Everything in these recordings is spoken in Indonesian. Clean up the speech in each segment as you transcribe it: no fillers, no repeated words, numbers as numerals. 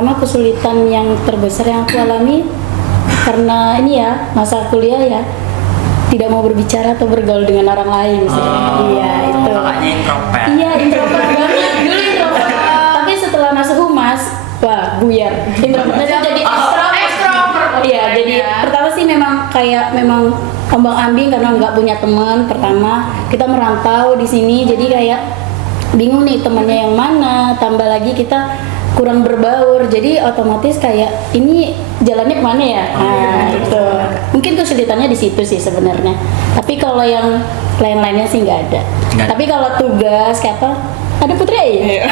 pertama kesulitan yang terbesar yang aku alami karena ini ya masa kuliah ya, tidak mau berbicara atau bergaul dengan orang lain sih. Iya itu. Makanya introvert. Iya introvert banget. Dulu introvert. Tapi setelah masuk humas, wah buyar. Introvertnya jadi extrovert. Iya jadi pertama sih memang ombang-ambing karena nggak punya teman. Pertama kita merantau di sini, jadi kayak bingung nih temannya yang mana. Tambah lagi kita kurang berbaur, jadi otomatis kayak ini jalannya kemana ya? Nah itu mungkin kesulitannya di situ sih sebenarnya. Tapi kalau yang lain-lainnya sih nggak ada. Tapi kalau tugas kayak apa? Ada Putri ya?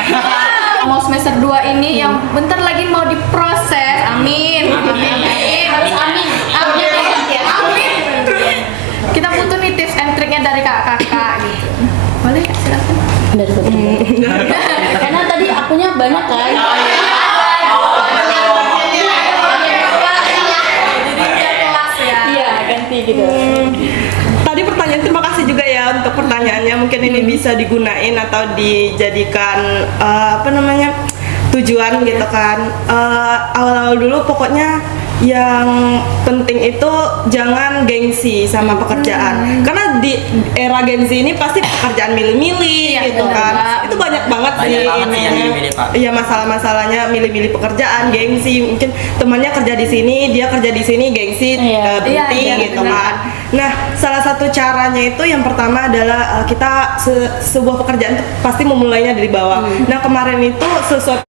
Mau semester 2 ini yang bentar lagi mau diproses. Amin. Harus amin. Amin. Kita butuh nih tips and triknya dari kakak-kakak gitu. Boleh silakan. Dari Putri. Karena tadi akunya banyak kan. Iya ganti gitu. Tadi pertanyaan, terima kasih juga ya untuk pertanyaannya. Mungkin ini bisa digunain atau dijadikan tujuan gitu kan. Awal-awal dulu pokoknya yang penting itu jangan gengsi sama pekerjaan, karena di era gengsi ini pasti pekerjaan milih-milih gitu kan. Itu banyak banget sih yang milih-milih, Pak. Iya, masalah-masalahnya milih-milih pekerjaan, gengsi, mungkin temannya kerja di sini, dia kerja di sini, gengsi berhenti gitu kan. Nah, salah satu caranya itu yang pertama adalah kita sebuah pekerjaan pasti memulainya dari bawah. Nah, kemarin itu sesuatu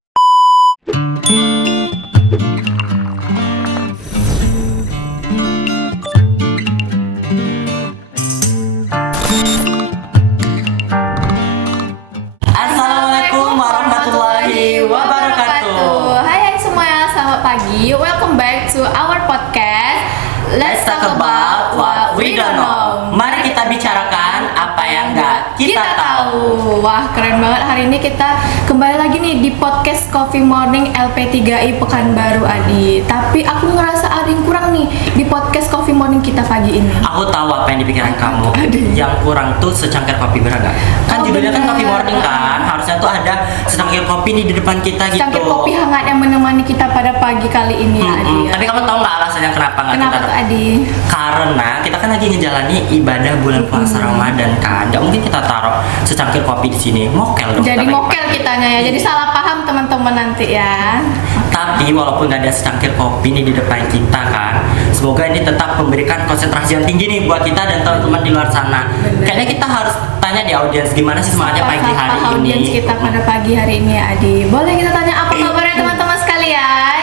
Assalamualaikum warahmatullahi wabarakatuh. Hai semuanya, selamat pagi. Welcome back to our podcast. Let's talk about what we don't know. Mari kita bicarakan apa yang nggak kita tahu. Wah, keren banget. Hari ini kita kembali lagi nih di podcast Coffee Morning LP3I Pekanbaru, Adi. Tapi aku ngerasa ada yang kurang nih di podcast Coffee Morning kita pagi ini. Aku tahu apa yang dipikiran kamu. Yang kurang tuh secangkir kopi, bener nggak? Kan judulnya kan Coffee Morning kan. Harusnya tuh ada secangkir kopi nih di depan kita gitu. Secangkir kopi hangat yang menemani kita pada pagi kali ini, Adi. Tapi kamu tahu nggak alasannya kenapa nggak Kenapa kita tuh, Adi? Karena kita kan lagi ngejalani ibadah bulan puasa Ramadan kan. Nggak mungkin kita taruh secangkir kopi di sini. Mokel dong. Jadi kita mokel kitanya ya. Jadi salah paham teman-teman nanti ya. Tapi walaupun nggak ada secangkir kopi nih di depan kita kan, semoga ini tetap memberikan konsentrasi yang tinggi nih buat kita dan teman-teman di luar sana. Kayaknya kita harus tanya di audiens gimana sih semangatnya pagi hari ini. Audiens kita pada pagi hari ini ya, Adi. Boleh kita tanya apa kabarnya teman-teman sekalian?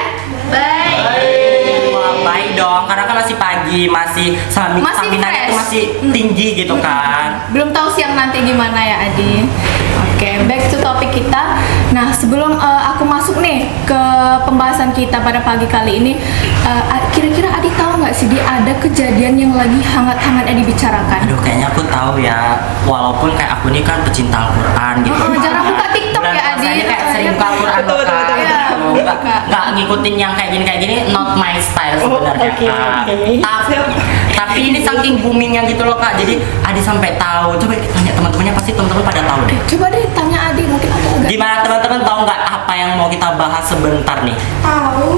Baik. Wah, baik dong, karena kan masih pagi, masih staminanya itu masih tinggi gitu kan. Belum tahu siang nanti gimana ya, Adi. Oke, back to topik kita. Nah, sebelum aku masuk nih ke pembahasan kita pada pagi kali ini, kira-kira Adi tahu nggak sih, ada kejadian yang lagi hangat-hangatnya dibicarakan? Aduh, kayaknya aku tahu ya. Walaupun kayak aku ini kan pecinta Al-Quran gitu. Jarang buka TikTok ya, Adi. Ini kayak sering buka Al-Quran Betul. nggak ngikutin yang kayak gini, not my style sebenarnya Kak. Tapi ini saking boomingnya gitu loh Kak. Jadi Adi sampai tahu. Coba kita tanya teman-temannya, pasti teman-teman pada tahu deh. Coba deh tanya Adi, mungkin ada enggak? Gimana teman-teman, tahu nggak apa yang mau kita bahas sebentar nih? Tahu.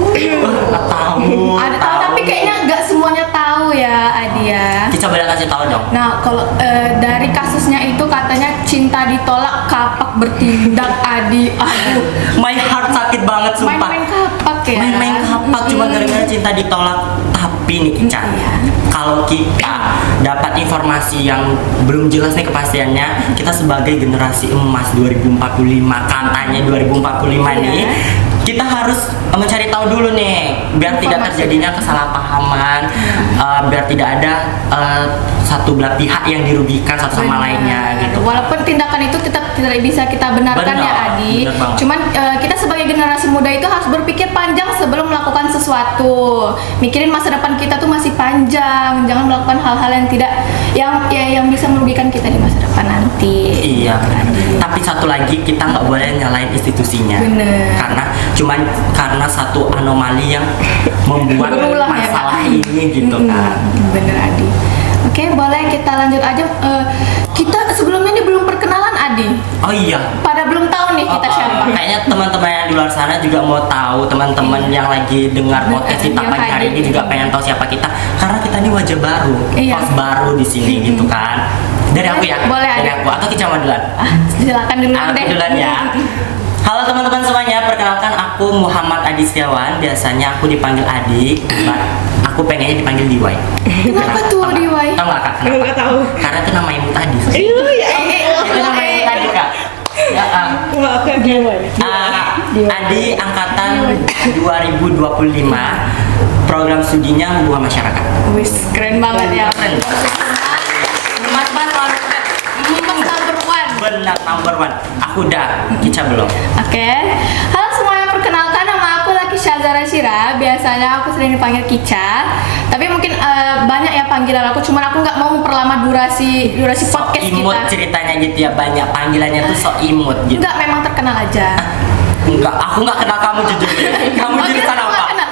Tahu. Ada tahu, tapi kayaknya nggak semuanya tahu ya, Adi ya. Kita boleh kasih tahu dong. Nah, kalau dari kasusnya itu katanya cinta ditolak, kapak bertindak, Adi. Aduh, My heart sakit banget sumpah. main-main kapak ya. Main-main kapak cuma gara-gara cinta ditolak. Tapi nih Ica, kalau kita dapat informasi yang belum jelas nih kepastiannya, kita sebagai generasi emas 2045, katanya 2045 nih, kita harus mencari tahu dulu nih biar tidak terjadinya kesalahpahaman, biar tidak ada satu belah pihak yang dirugikan satu sama lainnya gitu. Walaupun tindakan itu tetap tidak bisa kita benarkan ya, Adi. Cuman kita sebagai generasi muda itu harus berpikir panjang sebelum melakukan sesuatu. Mikirin masa depan kita tuh masih panjang. Jangan melakukan hal-hal yang tidak yang bisa merugikan kita di masa depan nanti. Iya. Tapi satu lagi, kita nggak boleh nyalain institusinya. Bener. Karena satu anomali yang membuat Berulang masalah ya, ini gitu kan. Bener, Adi. Oke, boleh kita lanjut aja. Kita sebelumnya ini belum perkenalan, Adi. Adi. Oh iya. Pada belum tahu nih kita siapa. Kayaknya teman-teman yang di luar sana juga mau tahu, teman-teman yang lagi dengar podcast kita yang pagi hari hadir. ini juga pengen tahu siapa kita, karena kita ini wajah baru, Iya. host baru di sini gitu kan. Dari aku ya. Boleh, Dari Adi. aku atau Kica mau duluan? Silakan duluan Aku deh. duluan ya. Halo teman-teman semuanya, perkenalkan aku Muhammad Adi Setiawan. Biasanya aku dipanggil Adi, but aku pengennya dipanggil Diwai. Kenapa tuh Diwai? Tahu nggak kak? Aku nggak tahu. Karena itu nama ibu tadi. Iya. Itu nama ibu tadi kak. Ya, Wah, aku Adi angkatan 2025, program studinya hubungan masyarakat. Wis, keren banget ya. Keren. Mas number one. Benar number one. Aku udah, Kica belum. Oke. Halo semuanya, perkenalkan nama aku Laki Syazara Syira. Biasanya aku sering dipanggil Kica. Tapi mungkin banyak ya panggilan aku, cuman aku nggak mau memperlama durasi podcast Imut kita. ceritanya gitu ya, banyak panggilannya tuh so imut gitu. Enggak, memang terkenal aja. Enggak, aku nggak kenal kamu jujur deh. Kamu Oh, jurusan kita apa? nggak kenal.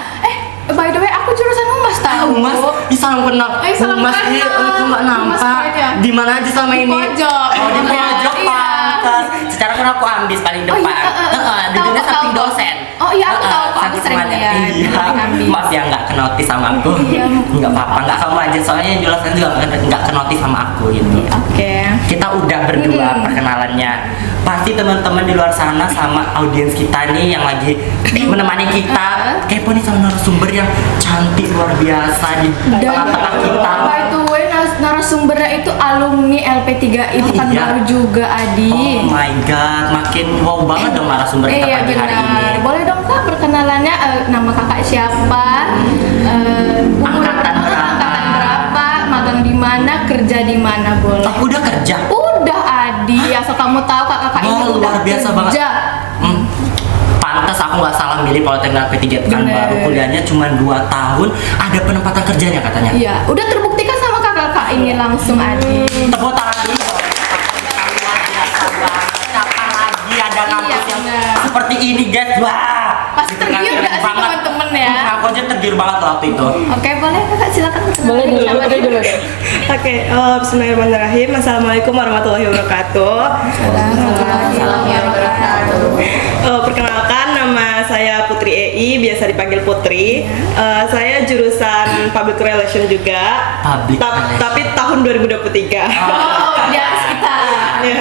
By the way, aku jurusan humas tahu. Mas, salam kenal. Salam Mas, kenal. aku nggak Humas nampak. aja. Di mana aja selama Di ini? pojok. Oh, di pojok Iya. pantas. Secara kan aku ambis paling Oh, depan. iya, Duduknya tahu, samping tahu. dosen. Oh iya, aku tahu kok, aku samping sering semuanya. lihat. Iya. Paling ambis. Maaf ya nggak kenotis sama aku. Iya. Nggak apa-apa, nggak kamu aja. Soalnya yang jelasnya juga nggak kenotis sama aku gitu. Oke. Kita udah berdua perkenalannya. Pasti teman-teman di luar sana sama audiens kita nih yang lagi menemani kita kepo nih sama narasumber yang cantik luar biasa di tengah-tengah kita. By the way, narasumbernya itu alumni LP3I bukan Iya. baru juga, Adi. Oh my god, makin wow banget dong narasumber kita Iya pagi hari ini. benar. Boleh dong Kak perkenalannya, nama kakak siapa? Angkatan berapa? Angkatan berapa? Magang di mana? Kerja di mana? Boleh. Oh, udah kerja? Udah, Adi. Asal kamu tahu kakak ini Oh, udah luar biasa banget. kerja. Pantas aku nggak salah milih Politeknik P3 kan Bener. baru kuliahnya cuma 2 tahun, ada penempatan kerjanya katanya. Iya, udah terbuktikan sama kakak ini langsung, Adi. Tepuk tangan dulu. Kamu luar biasa banget. Kapan lagi ada kampus yang bener. seperti ini guys? Wah, Pasti gitu kan, tergiur keren nggak sih banget. teman-teman ya? Aku aja tergiur banget waktu itu. Oke, boleh kakak silakan. Boleh dulu deh. Oke, bismillahirrahmanirrahim. Assalamualaikum warahmatullahi wabarakatuh. Perkenalkan, nama saya Putri EI, biasa dipanggil Putri. Saya jurusan Public Relation juga. Public Relation. Tapi tahun 2023. Oh, di atas kita. Ya.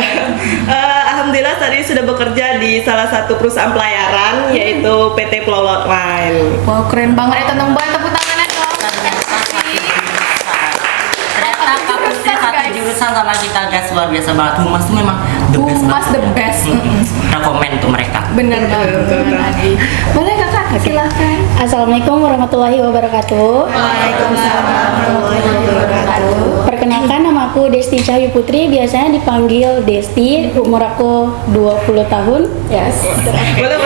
Alhamdulillah saat ini sudah bekerja di salah satu perusahaan pelayaran yaitu PT Pulau Laut Line. Wow, keren banget ya, tepuk tangannya dong. Ternyata Kak Putri satu jurusan sama kita guys, luar biasa banget. Humas tuh memang the best Humas banget. the best. Rekomen untuk mereka. Bener banget, Adi. Boleh kakak, silakan. Assalamualaikum warahmatullahi wabarakatuh. Perkenalkan, nama aku Desti Cahyu Putri, biasanya dipanggil Desti. Umur aku 20 tahun. Yes. Boleh.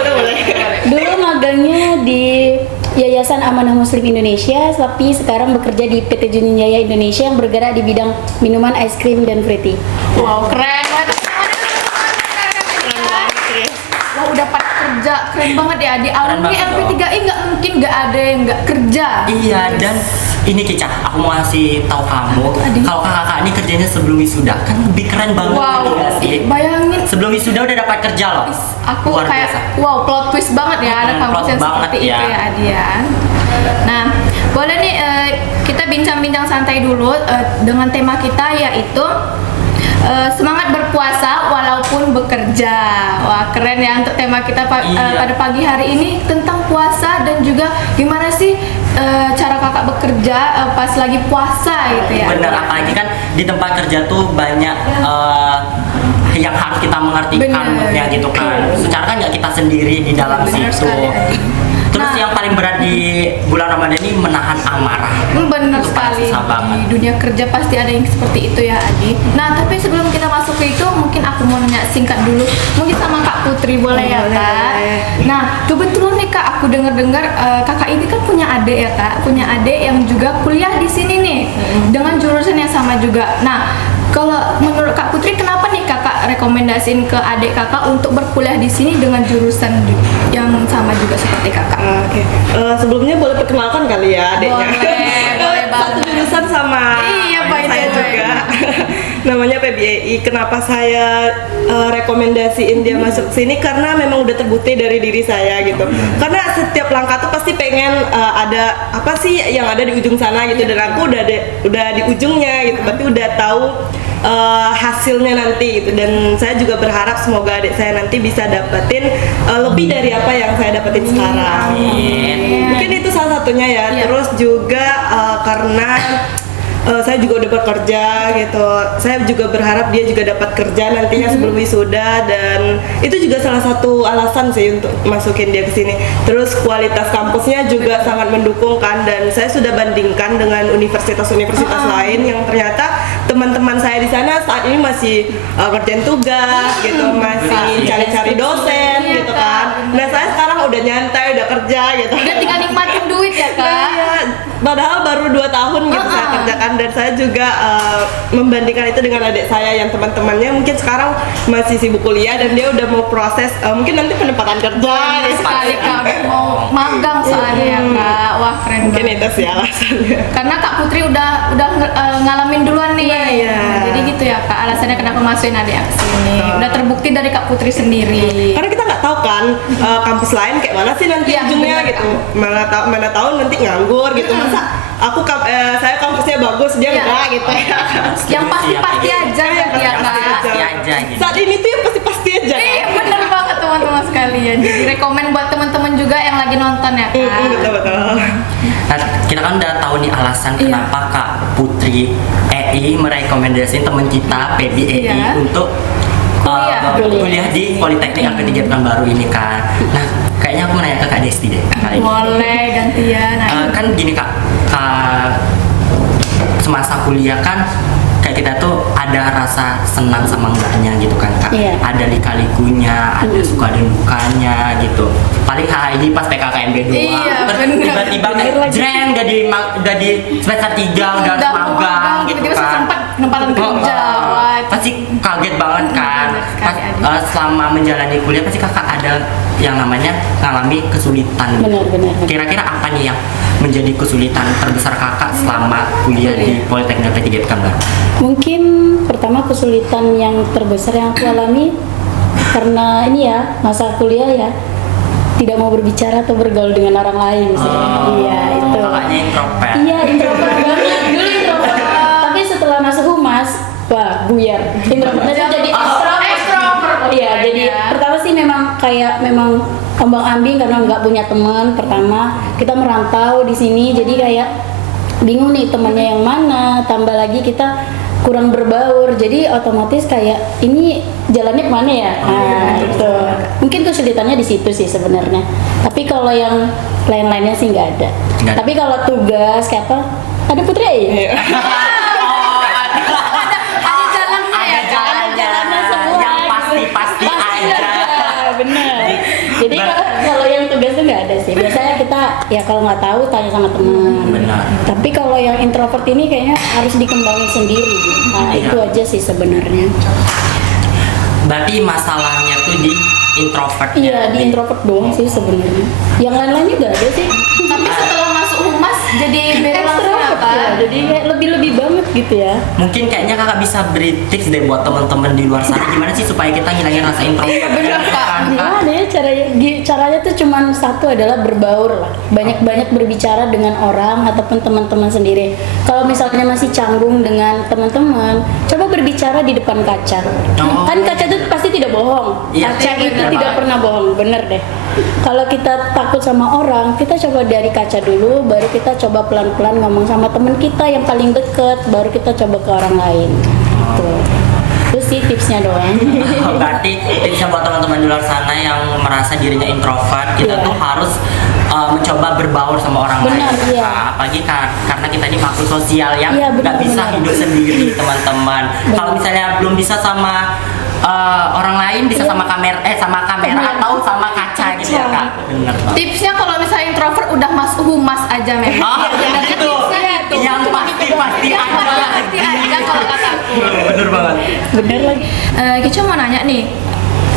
Dulu magangnya di Yayasan Amanah Muslim Indonesia, tapi sekarang bekerja di PT Junin Jaya Indonesia yang bergerak di bidang minuman, es krim, dan fruity. Wow, keren banget. Wah, udah pada kerja, keren banget ya, Adi. Alumni banget dong. LP3I nggak mungkin nggak ada yang nggak kerja. Iya, dan ini Kica, aku mau ngasih tahu kamu Adi. kalau kakak ini kerjanya sebelum wisuda kan lebih keren banget Wow, gitu nggak sih? bayangin. Sebelum wisuda udah dapat kerja loh. Aku Luar kayak biasa. wow, plot twist banget ya, ada kampus Plot yang banget seperti ya. itu ya, Adi ya. Nah, boleh nih kita bincang-bincang santai dulu dengan tema kita yaitu semangat berpuasa walaupun bekerja. Wah, keren ya untuk tema kita Iya. pada pagi hari ini tentang puasa dan juga gimana sih cara kakak bekerja pas lagi puasa gitu ya. Bener, apalagi kan di tempat kerja tuh banyak yang harus kita mengerti Bener. kanunnya gitu kan. Secara kan nggak kita sendiri di dalam Bener situ. sekali, Adi. Terus Nah. yang paling berat di bulan Ramadan ini menahan amarah. Benar Itu sekali. susah banget. Di dunia kerja pasti ada yang seperti itu ya, Adi. Nah, tapi sebelum kita masuk ke itu, mungkin aku mau nanya singkat dulu. Mungkin sama Kak Putri boleh ya, Boleh, Kak? boleh. Nah, kebetulan nih Kak, aku dengar-dengar Kakak ini kan punya adik ya, Kak. Punya adik yang juga kuliah di sini nih dengan jurusan yang sama juga. Nah, kalau menurut Kak Putri, kenapa nih Kakak rekomendasiin ke adik kakak untuk berkuliah di sini dengan jurusan yang sama juga seperti kakak? Oke. Sebelumnya boleh perkenalkan kali ya adiknya. Boleh Satu banget. jurusan sama Iya, Pak, saya itu. juga. Namanya PBAI. Kenapa saya rekomendasiin dia masuk sini? Karena memang udah terbukti dari diri saya gitu. Karena setiap langkah tuh pasti pengen ada apa sih yang ada di ujung sana gitu. Dan aku udah di ujungnya gitu. Berarti udah tahu hasilnya nanti gitu. Dan saya juga berharap semoga adik saya nanti bisa dapetin lebih dari apa yang saya dapetin sekarang. Mungkin itu salah satunya ya. Iya. Terus juga karena saya juga udah bekerja gitu. Saya juga berharap dia juga dapat kerja nantinya sebelum wisuda, dan itu juga salah satu alasan sih untuk masukin dia ke sini. Terus kualitas kampusnya juga sangat mendukung kan, dan saya sudah bandingkan dengan universitas-universitas lain yang ternyata teman-teman saya di sana saat ini masih kerjain tugas gitu, masih cari-cari dosen Iya, gitu Kak, kan. Nah, saya sekarang udah nyantai, udah kerja gitu. Udah tinggal nikmatin duit ya kak. Iya, padahal baru 2 tahun gitu saya kerjakan, dan saya juga membandingkan itu dengan adik saya yang teman-temannya mungkin sekarang masih sibuk kuliah dan dia udah mau proses mungkin nanti penempatan kerja gitu. Sekali kak udah mau magang soalnya ya kak. Wah keren Mungkin banget. itu sih alasannya. Karena Kak Putri udah ngalamin duluan nih. Iya. Nah, jadi gitu ya Kak alasannya kenapa masukin adik ke sini. Udah terbukti dari Kak Putri sendiri. Karena kita nggak tahu kan kampus lain kayak mana sih nanti Iya, ujungnya bener, gitu. Mana tahu nanti nganggur gitu. Masa aku saya kampusnya bagus dia Iya. enggak gitu ya. Yang pasti-pasti aja Yang gitu ya Kak. Pasti aja gitu. Saat ini tuh yang pasti aja. Iya bener banget teman-teman sekalian. Jadi rekomen buat teman-teman juga yang lagi nonton ya Kak. Betul. Nah, kita kan udah tahu nih alasan Iya. kenapa Kak Putri EI merekomendasikan teman kita PBAI Iya. untuk kuliah di Politeknik Akademi Pekanbaru ini kan. Nah, kayaknya aku mau nanya ke Kak Desti deh kali ini. Boleh gantian. Kan gini Kak, semasa kuliah kan kayak kita tuh ada rasa senang sama enggaknya gitu kan Kak. Iya. Ada lika-likunya, ada suka dan dukanya gitu. Paling HID pas PKKMB doang. Iya, Terus bener. tiba-tiba Bener lagi. jreng udah di semester 3 udah harus magang gitu tiba-tiba kan. sempat penempatan kerja. Wah, itu Pasti kaget banget kan. Bener sekali, Adi. Selama menjalani kuliah pasti Kakak ada yang namanya ngalami kesulitan. Benar. Kira-kira apa nih yang menjadi kesulitan terbesar Kakak selama kuliah di Politeknik Akademi Pekanbaru? Mungkin pertama kesulitan yang terbesar yang aku alami karena ini ya masa kuliah ya tidak mau berbicara atau bergaul dengan orang lain sih. Iya itu. Kakaknya introvert. Iya introvert banget. Dulu introvert. Tapi setelah masuk humas, wah buyar. Introvert jadi extrovert. Iya jadi pertama sih memang memang ombang-ambing karena nggak punya teman. Pertama kita merantau di sini jadi kayak bingung nih temannya yang mana. Tambah lagi kita kurang berbaur, jadi otomatis kayak ini jalannya kemana ya? Nah, itu mungkin kesulitannya di situ sih sebenarnya. Tapi kalau yang lain-lainnya sih nggak ada. Nggak ada. Tapi kalau tugas kayak apa? Ada Putri ya? ada jalannya ya Kak. Jalannya semua. Yang pasti aja. Bener. Jadi kalau yang tugas tuh nggak ada sih. Biasanya kita ya kalau nggak tahu tanya sama teman. Benar. Tapi kalau yang introvert ini kayaknya harus dikembangin sendiri. Gitu. Nah Iya. itu aja sih sebenarnya. Berarti masalahnya tuh di introvert. Iya di introvert doang sih sebenarnya. Yang lain-lainnya nggak ada sih. Tapi setelah masuk humas jadi beda langsung ya Extrovert Kak. ya. Jadi kayak lebih banget gitu ya. Mungkin kayaknya Kakak bisa beri tips deh buat teman-teman di luar sana gimana sih supaya kita ngilangin rasa introvert. Bener, Kak. Gimana ya caranya tuh cuman satu adalah berbaur lah. Banyak-banyak berbicara dengan orang ataupun teman-teman sendiri. Kalau misalnya masih canggung dengan teman-teman, coba berbicara di depan kaca. Oh. Kan kaca itu pasti tidak bohong. Iya, Kaca iya, itu bener tidak banget. pernah bohong, bener deh. Kalau kita takut sama orang, kita coba dari kaca dulu, baru kita coba pelan-pelan ngomong sama teman kita yang paling deket, baru kita coba ke orang lain. Gitu. Itu sih tipsnya doang. Berarti tipsnya buat teman-teman di luar sana yang merasa dirinya introvert, kita Iya. tuh harus mencoba berbaur sama orang Benar, lain. iya. Nah, apalagi karena kita ini makhluk sosial yang Iya, nggak benar, bisa benar. hidup sendiri, teman-teman. Benar. Kalau misalnya belum bisa sama orang lain, bisa Iya. sama kamera Benar. atau sama kaca gitu ya Kak. Bener banget. Tipsnya kalau misalnya introvert udah masuk humas aja memang. Oh, iya, Sebenarnya gitu. tipsnya itu. Yang pasti ada kalau kataku. Bener banget. Bener lagi. Kita mau nanya nih,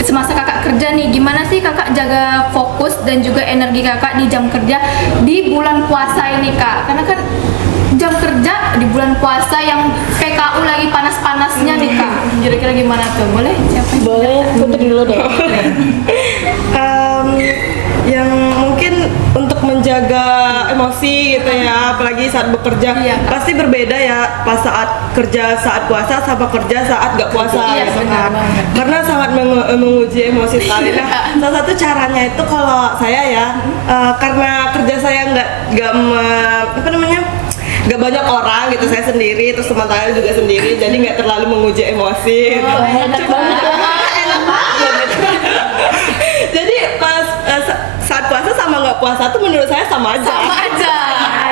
semasa kakak kerja nih, gimana sih kakak jaga fokus dan juga energi kakak di jam kerja di bulan puasa ini kak? Karena kan jam kerja di bulan puasa yang PKU lagi panas-panasnya nih kak. Kira-kira gimana tuh? Boleh? Siapa? Boleh, Putri dulu deh. Yang mungkin untuk menjaga emosi gitu ya, apalagi saat bekerja, Iya, Kak. pasti berbeda ya pas saat kerja saat puasa sama kerja saat gak puasa Iya, gitu benar kan. banget. Karena sangat menguji emosi sekali. Nah, salah satu caranya itu kalau saya ya, karena kerja saya nggak banyak orang gitu, saya sendiri, terus sementara juga sendiri, jadi nggak terlalu menguji emosi. Enak banget ya. Enak banget. Jadi pas saat puasa sama nggak puasa tuh menurut saya sama aja. Sama aja.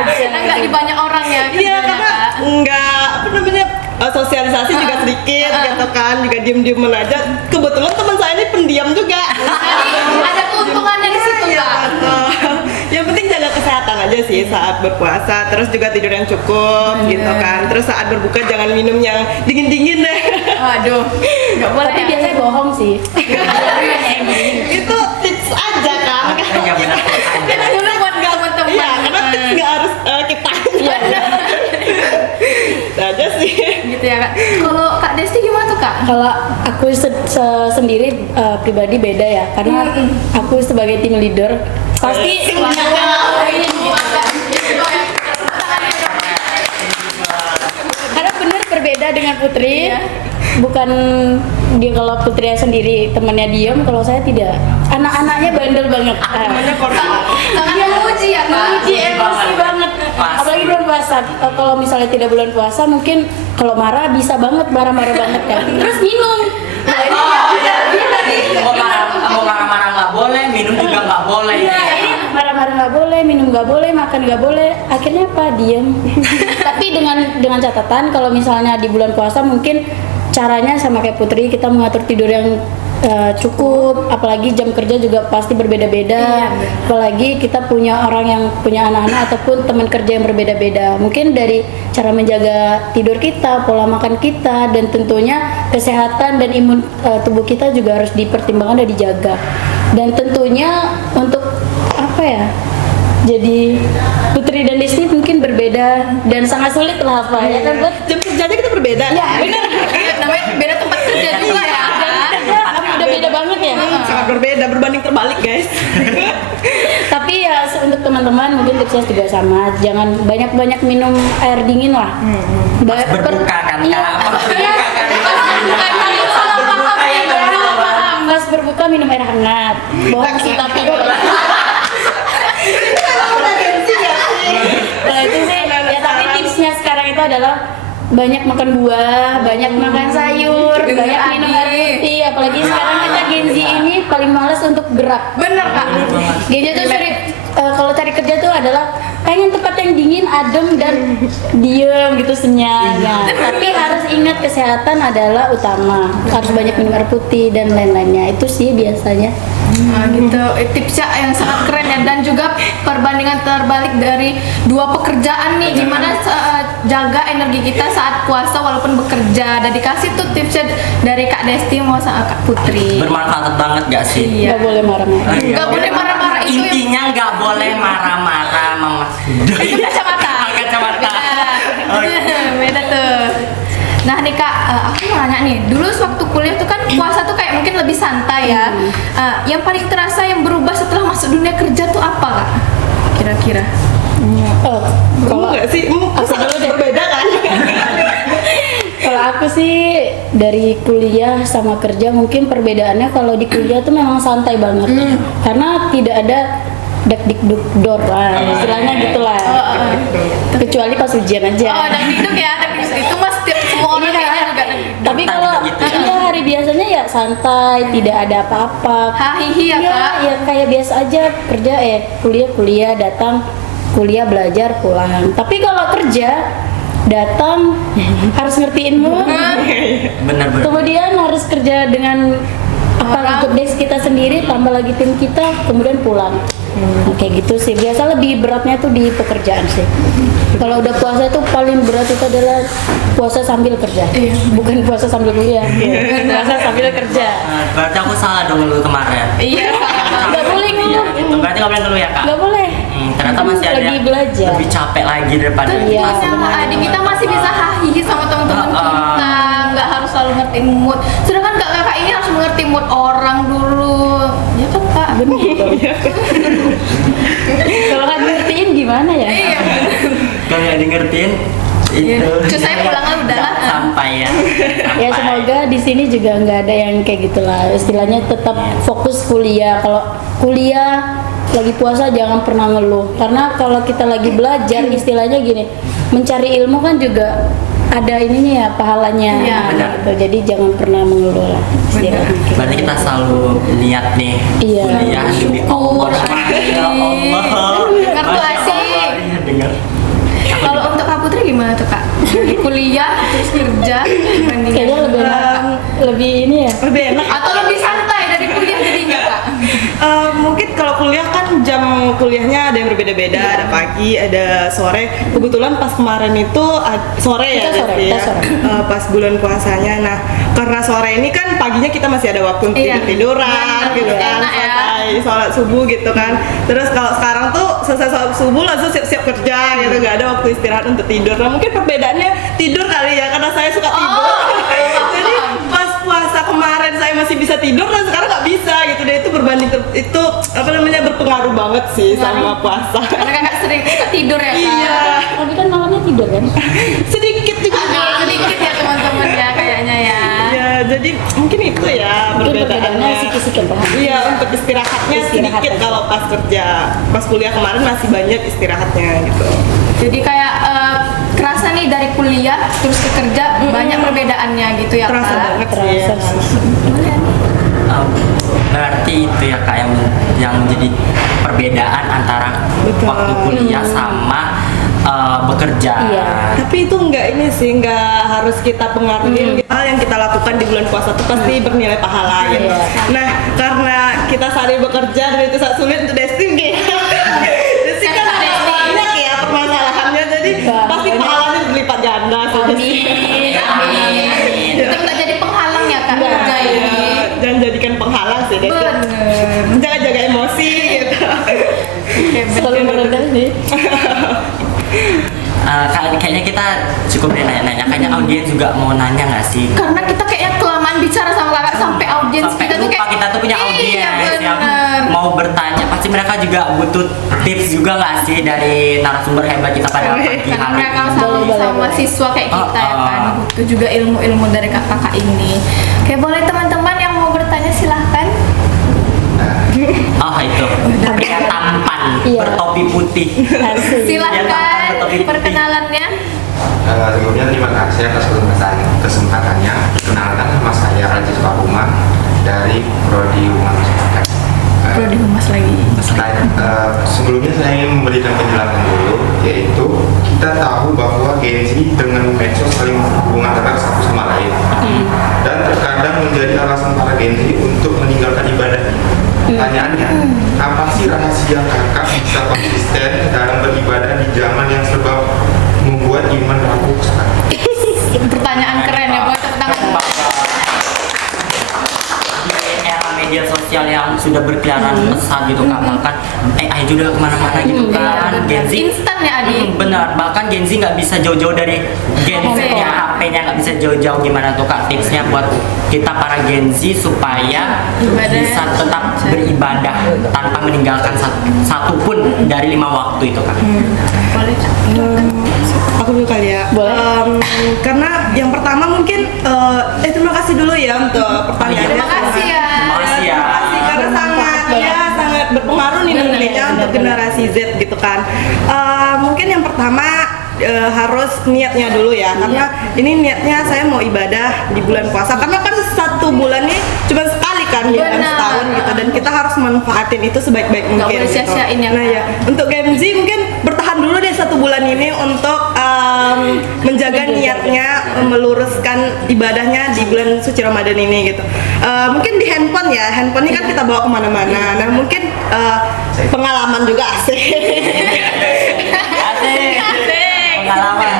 Karena nggak di banyak orang ya. Iya, kerjanya, karena Kak. nggak sosialisasi juga sedikit gitu kan, juga diem-dieman aja. Kebetulan teman saya ini pendiam juga. Jadi ada keuntungannya di situ Iya, kak. betul. Yang penting jaga kesehatan aja sih saat berpuasa, terus juga tidur yang cukup gitu kan. Terus saat berbuka jangan minum yang dingin-dingin deh. Waduh, nggak boleh. Tapi biasanya bohong sih. Itu tips aja kan. Iya benar. Kita dulu buat teman-teman. Iya, karena tips nggak harus kita. Iya. Itu aja sih. Gitu ya kak. Kalau Kak Desti gimana tuh kak? Kalau aku sendiri pribadi beda ya, karena aku sebagai tim leader pasti karena benar berbeda dengan Putri. Bukan dia, kalau Putri sendiri temannya diem, kalau saya tidak. Anak-anaknya bandel banget. Namanya korban. Sangat menguji ya kak. Menguji emosi banget. Apalagi bulan puasa. Kalau misalnya tidak bulan puasa, mungkin kalau marah bisa banget, marah-marah banget kan. Terus minum. Nah, ini Mau marah-marah nggak boleh, minum juga nggak boleh. Iya, ini marah-marah nggak boleh, minum nggak boleh, makan nggak boleh. Akhirnya apa? Diem. Tapi dengan catatan kalau misalnya di bulan puasa mungkin caranya sama kayak Putri, kita mengatur tidur yang cukup, apalagi jam kerja juga pasti berbeda-beda. Apalagi kita punya orang yang punya anak-anak ataupun teman kerja yang berbeda-beda. Mungkin dari cara menjaga tidur kita, pola makan kita, dan tentunya kesehatan dan imun tubuh kita juga harus dipertimbangkan dan dijaga. Dan tentunya untuk apa ya? Jadi Putri dan Desti mungkin berbeda dan sangat sulit lah apa ya kan buat Jam kerjanya kita berbeda. ya benar. Namanya beda tempat kerja juga ya. Udah beda banget ya. Sangat berbeda, berbanding terbalik guys. Tapi ya untuk teman-teman mungkin tipsnya juga sama. Jangan banyak-banyak minum air dingin lah. Berbuka kan Iya. kak? Iya. Berbuka ya teman-teman. Pas berbuka minum air hangat. Bohong sih tapi. Nah itu sih. Ya tapi tipsnya sekarang itu adalah banyak makan buah, banyak makan sayur, banyak minum air putih. Apalagi sekarang kita Gen Z ini paling malas untuk gerak. Bener kak. Gen Z tuh kalau cari kerja tuh adalah pengen tempat yang dingin, adem dan diem gitu, senyap. Nah, tapi harus ingat kesehatan adalah utama. Harus banyak minum air putih dan lain-lainnya. Itu sih biasanya. Nah, gitu. Tipsnya yang sangat keren ya, dan juga perbandingan terbalik dari dua pekerjaan nih, gimana jaga energi kita saat puasa walaupun bekerja. Dan dikasih tuh tipsnya dari Kak Desti mau sama Kak Putri. Bermanfaat banget gak sih? Iya. Nggak boleh marah-marah. Nggak boleh marah-marah, itu yang Intinya nggak boleh marah-marah, mama. itu kacamata. Kacamata. Beda tuh. Nah nih kak, aku mau nanya nih, dulu waktu kuliah tuh kan puasa tuh kayak mungkin lebih santai ya. Yang paling terasa yang berubah setelah masuk dunia kerja tuh apa kak? Kira-kira? Oh, Kamu kalau nggak sih? aku dulu deh. Berbeda kan? Kalau aku sih dari kuliah sama kerja mungkin perbedaannya kalau di kuliah tuh memang santai banget. Karena tidak ada dak-dik-duk-dor lah, istilahnya gitulah. Kecuali pas ujian aja. Oh, dangdut ya, dangdut itu mas semua orang kayaknya juga dangdut. Tapi kalau Gitu ya. iya hari biasanya ya santai, tidak ada apa-apa. Hahihi ya Iya, kak. ya kayak biasa aja kerja kuliah datang, kuliah belajar pulang. Tapi kalau kerja datang harus ngertiin mood. Bener-bener. Kemudian harus kerja dengan orang-orang. ikut desk kita sendiri, tambah lagi tim kita, kemudian pulang. Nah, kayak gitu sih. Biasa lebih beratnya tuh di pekerjaan sih. Kalau udah puasa tuh paling berat itu adalah puasa sambil kerja, bukan puasa sambil kuliah. Puasa sambil kerja. Berarti aku salah dong ngeluh kemarin. Iya. Nggak boleh Iya, ngeluh. gitu. Berarti nggak boleh ngeluh ya kak? Nggak boleh. Ternyata masih ada lagi yang belajar. lebih capek lagi daripada Iya. pas Sama adik kita masih bisa hahihi sama teman-teman kita, nggak harus selalu ngerti mood. Sedangkan kakak ini harus mengerti mood orang dulu, ya kan kak? Benar. Kalau nggak ngertiin gimana ya? Iya. kalau nggak di ngertiin itu Cus, saya pulang lah, udah lah. sampai ya. Ya Sampai. semoga di sini juga nggak ada yang kayak gitulah. Istilahnya tetap fokus kuliah. Kalau kuliah lagi puasa jangan pernah ngeluh. Karena kalau kita lagi belajar, istilahnya gini, mencari ilmu kan juga ada ininya ya, pahalanya. Iya, benar. Gitu. Jadi jangan pernah mengeluh lah. Istilahnya. Berarti kita selalu niat nih Iya. kuliah demi Allah. Masya Allah. Dengar tuh Masya asik. Allah. Iya, dengar. Kalau untuk Kak Putri gimana tuh kak? Dari kuliah terus kerja dibandingkan Kayaknya lebih enak, lebih ini ya. Lebih enak. atau lebih santai dari kuliah jadinya kak? Mungkin kalau kuliah kan jam kuliahnya ada yang berbeda-beda, ada pagi, ada sore. Kebetulan pas kemarin itu sore ya, Kita sore, Desi, kita ya. sore. Pas bulan puasanya. Nah, karena sore ini kan paginya kita masih ada waktu untuk Iya. tiduran Benar, gitu kan, enak ya. selesai sholat subuh gitu kan. Terus kalau sekarang tuh selesai sholat subuh langsung siap-siap kerja gitu, nggak ada waktu istirahat untuk tidur. Nah, mungkin perbedaannya tidur kali ya, karena saya suka tidur. Jadi pas puasa kemarin saya masih bisa tidur, dan sekarang nggak bisa gitu deh. Itu berbanding itu apa namanya, berpengaruh banget sih sama puasa. Karena kakak sering suka tidur ya kak? Iya, Tapi kan malamnya tidur kan? sedikit juga. Sedikit ya teman-teman ya kayaknya ya. Ya, jadi mungkin itu ya Mungkin perbedaannya perbedaannya. sikit-sikit lah. Iya, untuk istirahatnya Istirahat sedikit aja. kalau pas kerja. Pas kuliah kemarin masih banyak istirahatnya gitu. Jadi kayak kerasa nih dari kuliah terus ke kerja banyak perbedaannya gitu ya Terasa kak? banget sih. Ya. Terasa sih. Berarti itu ya kak yang menjadi perbedaan antara Betul. waktu kuliah sama bekerja. Iya. Tapi itu enggak ini sih, enggak harus kita pengaruhi. Hal yang kita lakukan di bulan puasa itu pasti bernilai pahala gitu. Iya. Nah, karena kita sehari bekerja dan itu sangat sulit untuk Desti gitu. Desti kan banyak ya permasalahannya, jadi Banyak. pasti pahalanya berlipat ganda sih. Desti. Amin. Kita nggak jadi penghalang ya kak kerja ini. Iya, jangan jadikan penghalang sih Desti. Bener. Jangan jaga emosi gitu. Selalu merendah sih. Kayaknya kita cukup deh nanya-nanya. Kayaknya audiens juga mau nanya nggak sih? Karena kita kayaknya kelamaan bicara sama kakak sampai audiens Sampai kita tuh lupa kayak kita tuh punya iya audiens yang bener. mau bertanya. Pasti mereka juga butuh tips juga nggak sih dari narasumber hebat kita pada pagi Karena hari mereka ini. sama Boleh. mahasiswa kayak kita ya kan butuh juga ilmu-ilmu dari kakak ini. Oke, boleh teman-teman yang mau bertanya silahkan. Oh itu, pria tampan Iya. bertopi putih. Asik. Silahkan Betul. perkenalannya. Sebelumnya terima kasih atas kesempatannya. Perkenalkan, nama saya Raji Sukabuma dari Prodi Humas Masyarakat. Prodi Humas lagi. Sebelumnya saya ingin memberikan penjelasan dulu, yaitu kita tahu bahwa Gen Z dengan medsos saling berhubungan erat satu sama lain, dan terkadang menjadi alasan para Gen Z untuk meninggalkan ibadah. Pertanyaannya, apa sih rahasia kakak bisa konsisten dalam beribadah di zaman yang serba membuat iman rapuh sekarang? Pertanyaan keren ya, buat tepuk tangan. Di era media sosial yang sudah berkeliaran pesat gitu kan, bahkan AI juga kemana-mana gitu kan. Gen Z Instan ya Adi. benar, bahkan Gen Z nggak bisa jauh-jauh dari Gen Z-nya, HP-nya nggak bisa jauh-jauh. Gimana tuh kak tipsnya buat kita para Gen Z supaya Ibadah. bisa tetap beribadah tanpa meninggalkan satu pun dari 5 waktu itu kak? Boleh Kak. Aku dulu kali ya. Boleh. Karena yang pertama mungkin terima kasih dulu ya untuk pertanyaannya. Terima kasih ya. Terima kasih ya. Terima kasih karena sangat berpengaruh nih nantinya untuk generasi Z gitu kan. Mungkin yang pertama harus niatnya dulu ya, karena ini niatnya saya mau ibadah di bulan puasa, karena kan satu bulan ini cuma sekali kan bukan Benar. setahun gitu, dan kita harus manfaatin itu sebaik-baik Nggak mungkin. boleh sia-siain ya, Nah Kak. ya, untuk Gen Z mungkin bertahan dulu deh satu bulan ini untuk menjaga niatnya, meluruskan ibadahnya di bulan suci suci Ramadan ini gitu. Mungkin di handphone ini kan kita bawa kemana-mana. Nah mungkin pengalaman juga asik. Pengalaman.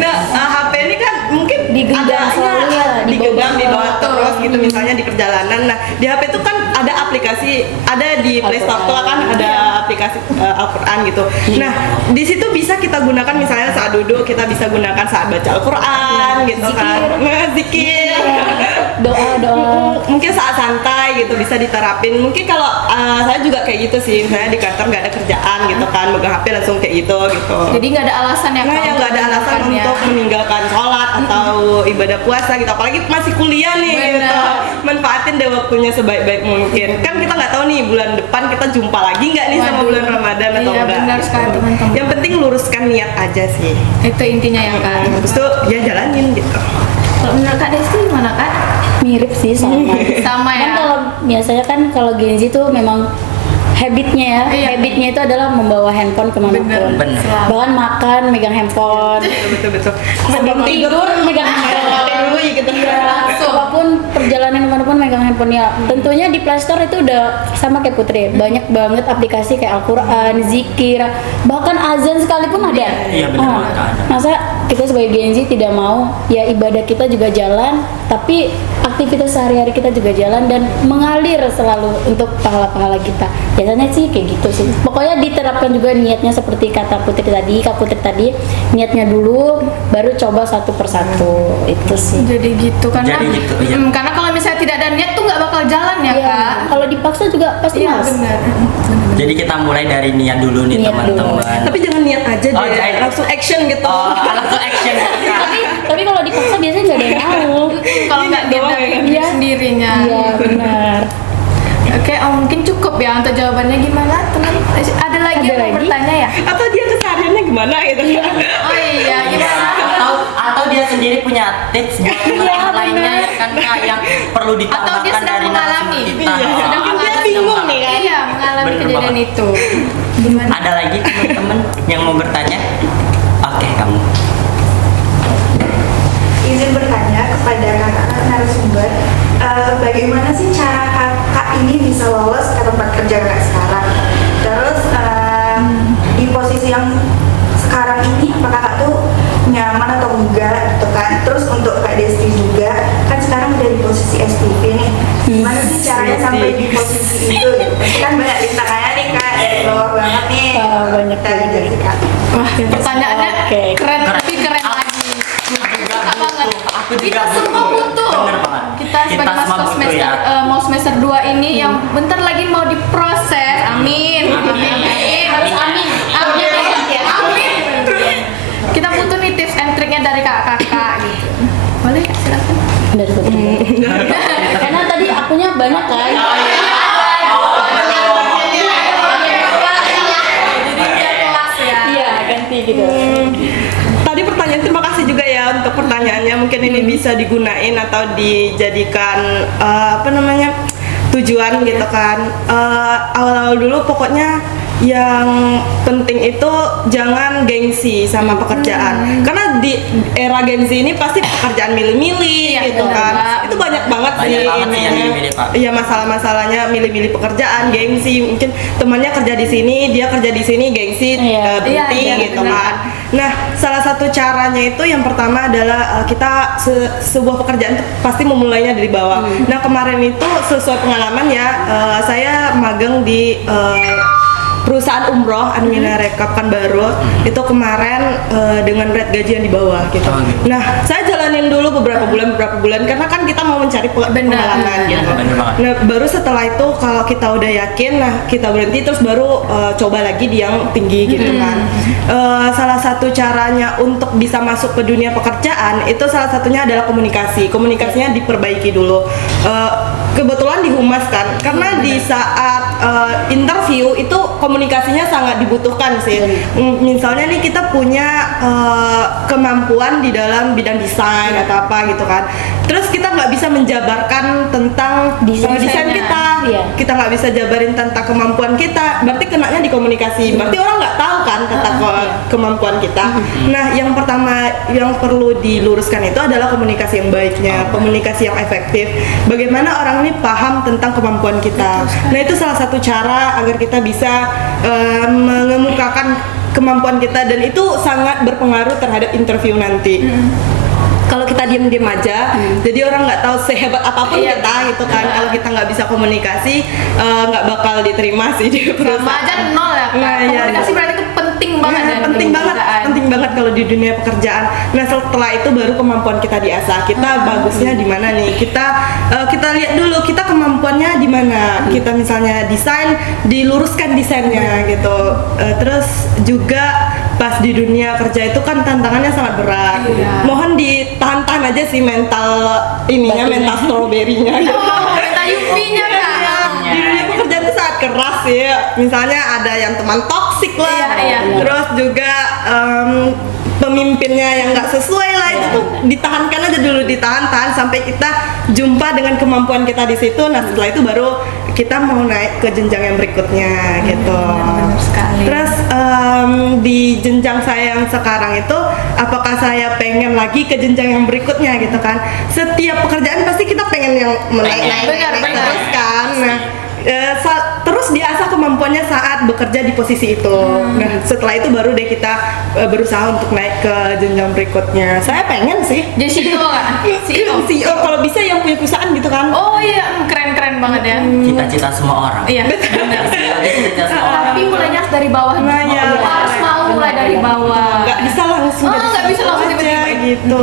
Nah HP ini kan mungkin Digenggam selalu ya, digenggam, dibawa Betul. terus gitu misalnya di perjalanan. Nah di HP itu kan ada aplikasi, ada di Play Store tuh kan ada aplikasi Al-Quran gitu. Nah di situ bisa kita gunakan misalnya saat duduk, kita bisa gunakan saat baca Al-Quran gitu kan. Nah, zikir. Doa. Mungkin saat santai gitu bisa diterapin. Mungkin kalau saya juga kayak gitu sih, misalnya di kantor nggak ada kerjaan gitu kan, megang HP langsung kayak gitu. Jadi nggak ada alasan ya Nah, Kak, yang nggak ada alasan melakukannya. untuk meninggalkan sholat atau ibadah puasa gitu, apalagi masih kuliah nih Bener. gitu. Manfaatin deh waktunya sebaik-baik mungkin. Kan kita nggak tahu nih bulan depan kita jumpa lagi nggak nih sama Waduh. bulan Ramadan atau Iya, enggak. benar sekali, teman-teman. Yang penting luruskan niat aja sih. Itu intinya ya Kak. Habis itu ya jalanin gitu. Kalau menurut Kak Desti gimana Kak? Mirip sih sama. Sama Kan ya. kalau biasanya kan kalau Gen Z tuh memang habitnya ya, Iya. habitnya itu adalah membawa handphone kemanapun. Bener. Selalu. Bahkan makan megang handphone, Betul. sebelum tidur megang handphone. Dulu gitu. Langsung. Apapun perjalanan kemanapun megang handphone ya. Tentunya di Play Store itu udah sama kayak Putri, banyak banget aplikasi kayak Al-Quran, zikir, bahkan azan sekalipun ada. Iya, benar banget, ada. Masa kita sebagai Gen Z tidak mau ya ibadah kita juga jalan, tapi aktivitas sehari-hari kita juga jalan dan mengalir selalu untuk pahala-pahala kita. Biasanya sih kayak gitu sih. Pokoknya diterapkan juga niatnya seperti kata Putri tadi, Kak Putri tadi, niatnya dulu baru coba satu persatu. Itu sih. Jadi gitu karena Jadi gitu, iya. karena kalau misalnya tidak ada niat tuh nggak bakal jalan ya Iya, Kak. kalau dipaksa juga pasti Iya males. benar. Jadi kita mulai dari niat dulu nih Niat teman-teman. Tapi jangan niat aja Oh, deh, jangan. langsung action gitu. Oh, langsung action. Tapi kalau dipaksa biasanya nggak ada yang mau. Kalau nggak dia doang dari ya. diri Iya. sendirinya. Iya benar. Oke, mungkin cukup ya untuk jawabannya gimana teman? Ada lagi Ada yang mau lagi? bertanya ya? Atau dia kesehariannya gimana gitu. Oh iya, gimana? Atau dia sendiri punya tips buat teman-teman lainnya ya kan Kak, yang perlu Atau dia ditambahkan sedang dari mengalami. narasumber kita. Iya. Sedang Mungkin dia mengalami. bingung nih kan. Iya, mengalami Bener kejadian banget. itu. Gimana? Ada lagi teman-teman yang mau bertanya? Oke, kamu. Izin bertanya kepada kakak narasumber, bagaimana sih cara kakak ini bisa lolos ke tempat kerja kakak sekarang? Terus di posisi yang sekarang ini, apa kakak tuh nyaman atau enggak gitu kan? Terus untuk Kak Desti juga, kan sekarang udah di posisi SPP nih, gimana sih caranya sampai di posisi itu gitu? Pasti kan banyak rintangannya nih Kak, dari bawah banget nih. Banyak Kita juga. jadi Kak. Wah, pertanyaannya Oke. keren, Keren. tapi keren lagi. Suka banget. Aku juga Kita semua butuh. Bener banget. Kita sebagai Kita semua mahasiswa butuh semester ya. mau semester 2 ini yang bentar lagi mau diproses. Amin. Amin. Amin. Amin. Kita butuh nih tips and triknya dari kakak-kakak gitu. Boleh Kak, silakan. Dari Putri. Karena tadi akunya banyak kan. Jadi dia kelas ya. Iya ganti gitu. Tadi pertanyaan, terima kasih juga ya untuk pertanyaannya. Mungkin ini bisa digunain atau dijadikan tujuan gitu kan. Awal-awal dulu pokoknya yang penting itu jangan gengsi sama pekerjaan. Karena di era gengsi ini pasti pekerjaan milih-milih Iya, gitu benar, kan. Pak. Itu banyak banget Banyak sih. banget sih yang ininya. milih-milih, Pak. Iya, masalah-masalahnya milih-milih pekerjaan, gengsi. Mungkin temannya kerja di sini, dia kerja di sini, gengsi Iya. berhenti Iya, gitu benar. kan. Nah, salah satu caranya itu yang pertama adalah kita sebuah pekerjaan itu pasti memulainya dari bawah. Nah, kemarin itu sesuai pengalaman ya, saya magang di perusahaan umroh Admina Rekap Pekanbaru itu kemarin dengan rate gaji yang di bawah gitu. Oh, gitu. Nah, saya jalanin dulu beberapa bulan karena kan kita mau mencari pengalaman gitu. Bener banget. Nah, baru setelah itu kalau kita udah yakin, nah kita berhenti terus baru coba lagi di yang tinggi gitu kan. Salah satu caranya untuk bisa masuk ke dunia pekerjaan itu salah satunya adalah komunikasi. Komunikasinya diperbaiki dulu. kebetulan di humas kan, karena di saat interview itu komunikasinya sangat dibutuhkan sih. Misalnya nih kita punya kemampuan di dalam bidang desain atau apa gitu kan, terus kita nggak bisa menjabarkan tentang desain kita, kita nggak bisa jabarin tentang kemampuan kita, berarti kenanya di komunikasi, berarti orang nggak tahu kan tentang kemampuan kita. Nah, yang pertama yang perlu diluruskan itu adalah komunikasi yang baiknya, komunikasi yang efektif. Bagaimana orang ini paham tentang kemampuan kita. Nah, itu salah satu cara agar kita bisa mengemukakan kemampuan kita, dan itu sangat berpengaruh terhadap interview nanti. Kalau kita diem-diem aja, jadi orang nggak tahu sehebat apapun kita gitu kan. Kalau kita nggak bisa komunikasi, nggak bakal diterima sih di perusahaan. Sama aja nol ya, Kak. Komunikasi berarti itu penting banget ya, penting banget kalau di dunia pekerjaan. Nah, setelah itu baru kemampuan kita diasah. Kita bagusnya di mana nih? Kita lihat dulu kita kemampuannya di mana. Kita misalnya desain, diluruskan desainnya gitu. Terus juga pas di dunia kerja itu kan tantangannya sangat berat. Mohon ditahan-tahan aja sih mental ininya, mental strawberry-nya. Mental Yupi-nya Kak. Di dunia pekerjaan itu sangat keras ya. Misalnya ada yang teman toksik lah, terus juga pemimpinnya yang nggak sesuai lah, itu tuh ditahankan aja dulu, ditahan-tahan sampai kita jumpa dengan kemampuan kita di situ. Nah, setelah itu baru kita mau naik ke jenjang yang berikutnya gitu. Benar sekali. Terus di jenjang saya yang sekarang itu, apakah saya pengen lagi ke jenjang yang berikutnya gitu kan? Setiap pekerjaan pasti kita pengen yang menaik terus kan. Nah, terus diasah kemampuannya saat bekerja di posisi itu. Nah, setelah itu baru deh kita berusaha untuk naik ke jenjang berikutnya. Saya pengen sih Jadi CEO Kak? CEO kalau bisa yang punya perusahaan gitu kan. Oh iya, keren-keren banget ya. Cita-cita semua orang. Iya, benar. Cita-cita semua orang. Tapi mulainya harus dari bawah. Nah, ya. Harus mau mulai dari bawah. Nggak bisa langsung Nggak bisa langsung aja tiba-tiba. gitu.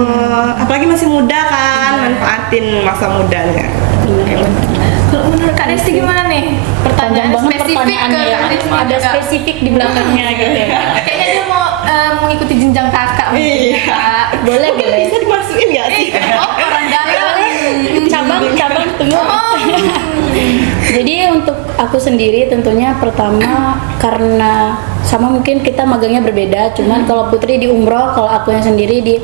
Apalagi masih muda kan, manfaatin masa mudanya. Kalau menurut Kak Desti gimana nih? Pertanyaan Panjang banget spesifik ke pertanyaannya ya. Kak Desti. Ada juga. spesifik di belakangnya gitu ya. Kayaknya dia mau mengikuti jenjang kakak mungkin ya, Iya. Kak. Boleh, boleh. Bisa dimasukin nggak sih? Oh, orang dalam. Cabang tunggu. Jadi untuk aku sendiri tentunya pertama karena sama mungkin kita magangnya berbeda, cuman kalau Putri di umroh, kalau aku yang sendiri di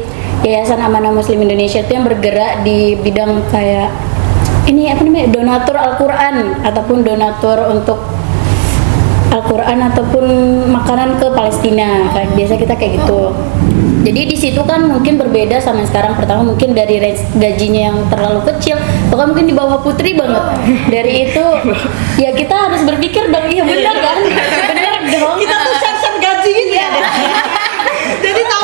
Yayasan Amanah Muslim Indonesia itu yang bergerak di bidang kayak ini apa namanya, donatur Al-Quran ataupun donatur untuk Al-Quran ataupun makanan ke Palestina, kayak biasa kita kayak gitu. Jadi di situ kan mungkin berbeda sama yang sekarang. Pertama mungkin dari range gajinya yang terlalu kecil, bahkan mungkin di bawah Putri banget. Dari itu ya kita harus berpikir dong, iya benar kan? Benar dong. Kita tuh share gaji gitu ya. Jadi tahu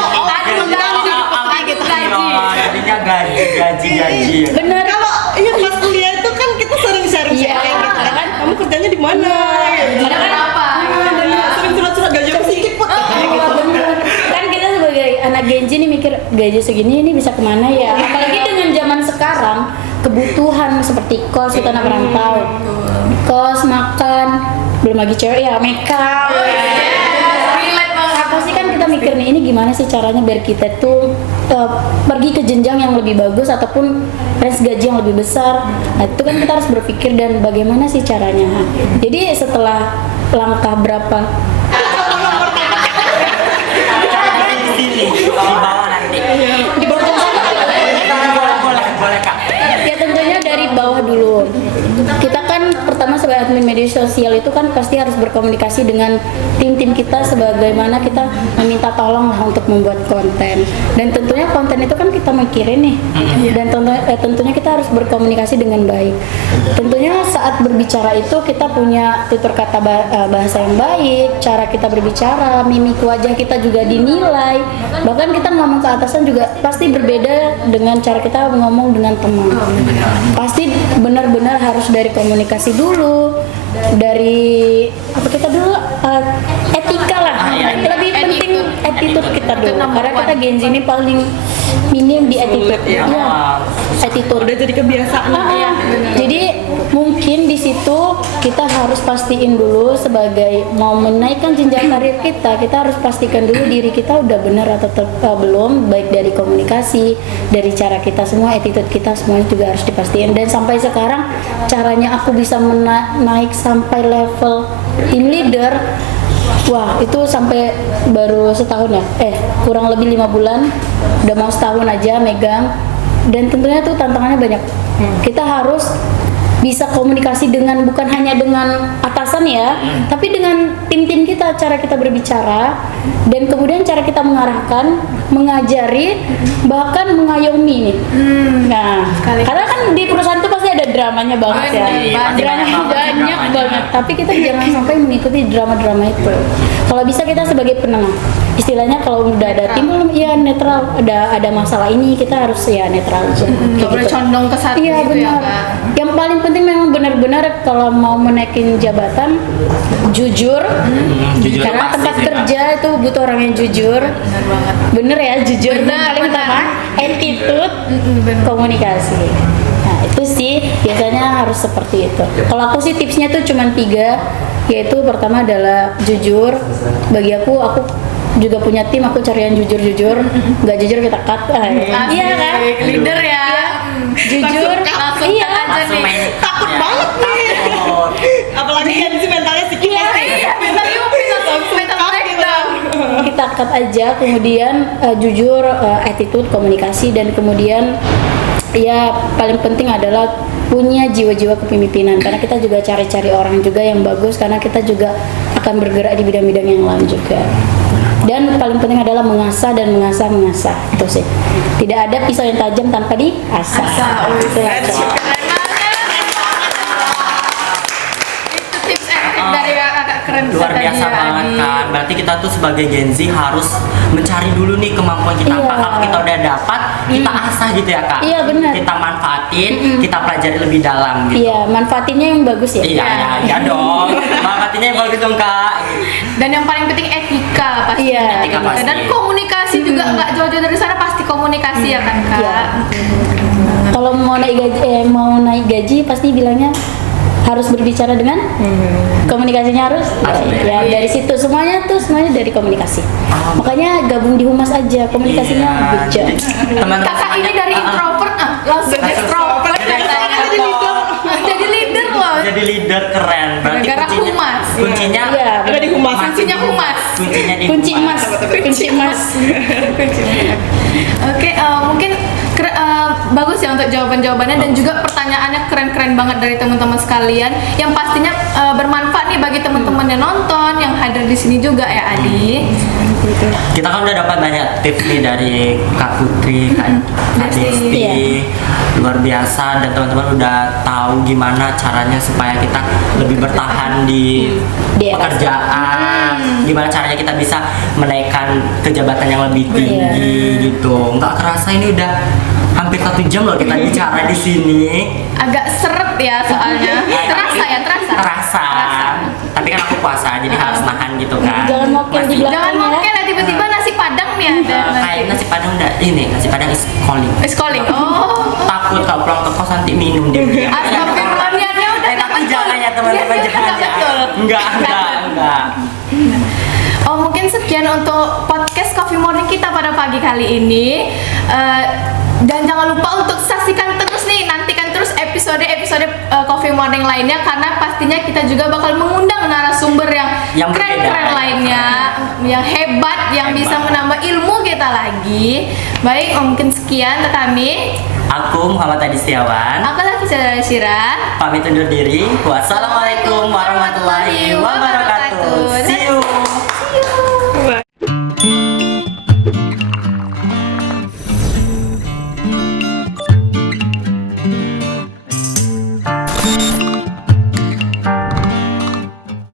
Jadinya gaji. Benar. Kalau iya pas kuliah itu kan kita sering sharing Iya. gitu kan. Kamu kerjanya di mana? Ada berapa? Dan sering curhat-curhat gaji aku sedikit put. Bener. Kan kita sebagai anak Gen Z nih mikir gaji segini ini bisa kemana ya? Apalagi dengan zaman sekarang kebutuhan seperti kos, kita anak rantau, kos, makan, belum lagi cewek ya, makeup. Relate banget. Pasti kan kita mikir nih, ini gimana sih caranya biar kita tuh pergi ke jenjang yang lebih bagus ataupun range gaji yang lebih besar. Nah, itu kan kita harus berpikir dan bagaimana sih caranya. Jadi setelah langkah berapa Di sini, di bawah nanti. di bawah Boleh Kak. ya tentunya dari bawah dulu. Kita kan pertama sebagai admin media sosial itu kan pasti harus berkomunikasi dengan tim-tim kita sebagaimana kita meminta tolong lah untuk membuat konten. Dan tentunya konten itu kan kita mikirin nih. Dan tentunya kita harus berkomunikasi dengan baik. Tentunya saat berbicara itu kita punya tutur kata bahasa yang baik, cara kita berbicara, mimik wajah kita juga dinilai. Bahkan kita ngomong ke atasan juga pasti berbeda dengan cara kita ngomong dengan teman. Pasti benar-benar harus dari komunikasi dulu, dari apa kita dulu etika lah. Lebih penting attitude kita dulu. Karena kita Gen Z ini paling minim di attitude. ya. Iya, attitude. Udah jadi kebiasaan. Ah, jadi mungkin di situ kita harus pastiin dulu sebagai mau menaikkan jenjang karir kita harus pastikan dulu diri kita udah benar atau belum, baik dari komunikasi, dari cara kita semua, attitude kita semuanya juga harus dipastikan. Dan sampai sekarang caranya aku bisa naik sampai level team leader. Wah, itu sampai baru setahun ya? Kurang lebih 5 bulan, udah mau setahun aja megang. Dan tentunya tuh tantangannya banyak. Kita harus bisa komunikasi dengan bukan hanya dengan atasan ya, tapi dengan tim-tim kita, cara kita berbicara, dan kemudian cara kita mengarahkan, mengajari, bahkan mengayomi nih. Nah, karena kan di perusahaan itu pasti ada dramanya banget ya, drama banyak banget. Tapi kita jangan sampai mengikuti drama-drama itu. Kalau bisa kita sebagai penengah, istilahnya kalau udah ada tim belum, ya netral. Ada masalah ini kita harus ya netral aja. Nggak boleh condong ke satu Iya gitu ya benar. Kak. Yang paling penting memang benar-benar kalau mau menaikin jabatan jujur, Jujur karena pasti tempat sih, Kak. kerja itu butuh orang yang jujur. Benar banget. Bener ya, jujur. Dan Benar, paling benar. utama attitude, benar. komunikasi. Nah itu sih biasanya harus seperti itu. Kalau aku sih tipsnya tuh cuma 3, yaitu pertama adalah jujur. Bagi aku juga punya tim, aku cari yang jujur-jujur. Nggak jujur kita cut. Iya kan? Leader ya. Jujur. Langsung Iya. cut aja nih. Takut banget nih. Takut. Apalagi kan sih mentalnya si Kim. Iya, mental Yupi langsung mental breakdown. Kita cut aja, kemudian jujur, attitude, komunikasi, dan kemudian ya paling penting adalah punya jiwa-jiwa kepemimpinan, karena kita juga cari-cari orang juga yang bagus, karena kita juga akan bergerak di bidang-bidang yang lain juga. Dan paling penting adalah mengasah dan mengasah itu sih. Tidak ada pisau yang tajam tanpa diasah. Itu aja. Keren banget. Itu tips and trick dari kakak keren Luar tadi biasa ya, banget Adi. kan. Berarti kita tuh sebagai Gen Z harus mencari dulu nih kemampuan kita apa. Iya. Kalau kita udah dapat, kita asah gitu ya Kak. Iya, benar. Kita manfaatin, kita pelajari lebih dalam gitu. Iya, manfaatinnya yang bagus ya. Iya dong. Manfaatinnya yang bagus dong Kak. Dan yang paling penting etika pasti. Iya, etika pasti. Dan komunikasi juga nggak jauh-jauh dari sana, pasti komunikasi ya kan Kak. Iya. Kalau mau naik gaji pasti bilangnya harus berbicara dengan komunikasinya harus ya dari situ semuanya dari komunikasi. Makanya gabung di humas aja, komunikasinya Iya, good job. jadi teman-teman Kakak ini dari introvert langsung extrovert katanya. Jadi leader loh. jadi leader keren. Berarti Gara-gara kuncinya, humas. kuncinya Iya, Ada di humas. Kuncinya humas. Kuncinya di kunci humas. emas. Oke, mungkin bagus ya untuk jawaban-jawabannya, dan juga pertanyaannya keren-keren banget dari teman-teman sekalian, yang pastinya bermanfaat nih bagi teman-teman yang nonton, yang hadir di sini juga ya Adi. Kita kan udah dapat banyak tips nih dari Kak Putri, Kak Desti, Iya. luar biasa, dan teman-teman udah tahu gimana caranya supaya kita lebih bertahan di Di atas. pekerjaan, gimana caranya kita bisa menaikkan ke jabatan yang lebih tinggi gitu. Nggak kerasa ini udah hampir 1 jam loh kita bicara di sini. Agak seret ya soalnya. Terasa ya, terasa. Terasa. Tapi kan aku puasa, jadi harus nahan gitu kan. Jangan mokel di Masih- belakang. Jangan mokel ya, tiba-tiba nasi padang nih ada. kayak nasi padang udah ini, nasi padang is calling. Calling. Oh. Takut kalau pulang ke kos nanti minum dia. Astagfirullah, niatnya udah nggak Tapi betul. jangan ya teman-teman, Niatnya udah jangan nggak ya. betul. Enggak. Oh, mungkin sekian untuk podcast Coffee Morning kita pada pagi kali ini. Dan jangan lupa untuk saksikan terus nih, nantikan terus episode-episode Coffee Morning lainnya, karena pastinya kita juga bakal mengundang narasumber yang keren-keren berbeda. lainnya, yang hebat, yang bisa menambah ilmu kita lagi. Baik, mungkin sekian dari kami. Aku Muhammad Adi Setiawan. Aku lagi Syira. Pamit undur diri. Wassalamualaikum warahmatullahi wabarakatuh.